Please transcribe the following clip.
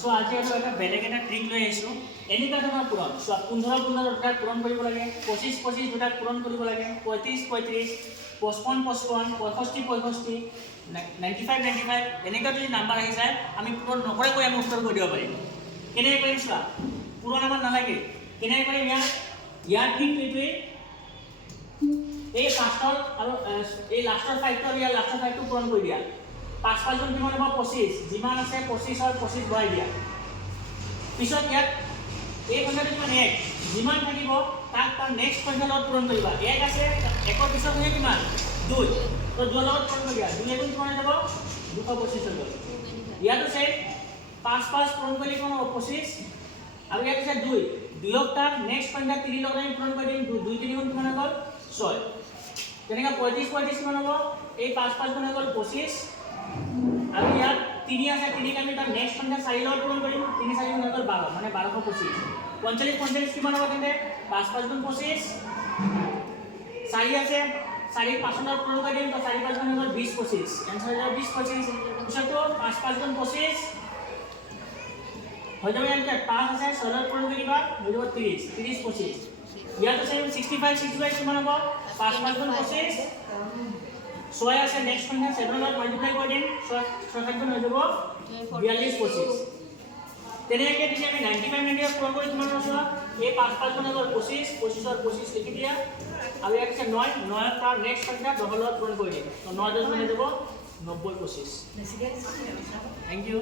so আজি আৰু এটা বেলেগ এটা ট্ৰিক লৈ আহিছোঁ এনেকুৱা ধৰণৰ পূৰণ চোৱা 15 দুটাত পূৰণ কৰিব লাগে 25 দুটাত পূৰণ কৰিব লাগে 35 55 65 95 এনেকুৱা যদি নাম্বাৰ আহি যায় আমি পূৰণ নকৰাকৈ আমি উত্তৰ কৰি দিব পাৰিম কেনেকৈ কৰিম চোৱা পূৰণ আমাৰ নালাগে কেনেকৈ কৰিম ইয়াৰ ঠিক এইটোৱেই এই ফাৰ্ষ্টৰ আৰু এই লাষ্টৰ ফাইভটো আৰু ইয়াৰ লাষ্টৰ ফাইভটো পূৰণ কৰি দিয়া 5 5 গুণ কিমান হ'ব 25 যিমান আছে 25 আৰু 25 বঢ়াই দিয়া পিছত ইয়াত এই সংখ্যাটো কিমান 1 যিমান থাকিব তাক তাৰ নেক্সট সংখ্যাৰ লগত পূৰণ কৰিবা 1 আছে 1 ৰ পিছত হৈ কিমান 2 তো 2 লগত পূৰণ কৰি দিয়া 2 গুণ কিমান যাব 225 হৈ গ'ল ইয়াতো আছে 5 5 পূৰণ কৰি কিমান হ'ব 25 আৰু ইয়াত আছে 2 2ক তাৰ নেক্সট সংখ্যা 3 লগত আমি পূৰণ কৰি দিম 2 3 গুণ কিমান হৈ গ'ল 6 তেনেকা 35 কিমান হ'ব এই 5 5 গুণ হৈ গ'ল 25 আৰু ইয়াত 3 আছে 3 ক আমি তাৰ নেক্সট সংখ্যা 4 লগত পূৰণ কৰিম 3 4 গুণ হৈ গ'ল 12 মানে 1225 45 কিমান হ'ব তেন্তে 5 5 গুণ 25 4 আছে 4 5 লগত পূৰণ কৰি দিম তো 4 5 গুণ হৈ গ'ল 20 25 आंसर হৈ যাব 20 25 পিছতো 5 5 গুণ 25 হৈ যাব ইয়াত 5 আছে 6 লগত পূৰণ কৰি দিবা হৈ যাব 30 30 25 ইয়াত আছে 65 কিমান হ'ব 5 5 গুণ 25 6 আছে নেক্সট সংখ্যা 7 লগত মাল্টিপ্লাই কৰি দিম 6 গুণ হৈ যাব 42 25 তেনেকৈ যদি আমি 95 পূৰণ কৰি কিমান পাইছো এই 5 5 গুণ হৈ গ'ল 25 25 আৰু 25 লিখি দিয়া আৰু ইয়াত আছে 9 9 তাৰ নেক্সট সংখ্যা 10 লগত পূৰণ কৰি দিম তো 9 10 হৈ যাব 90 25 থ্যাংক ইউ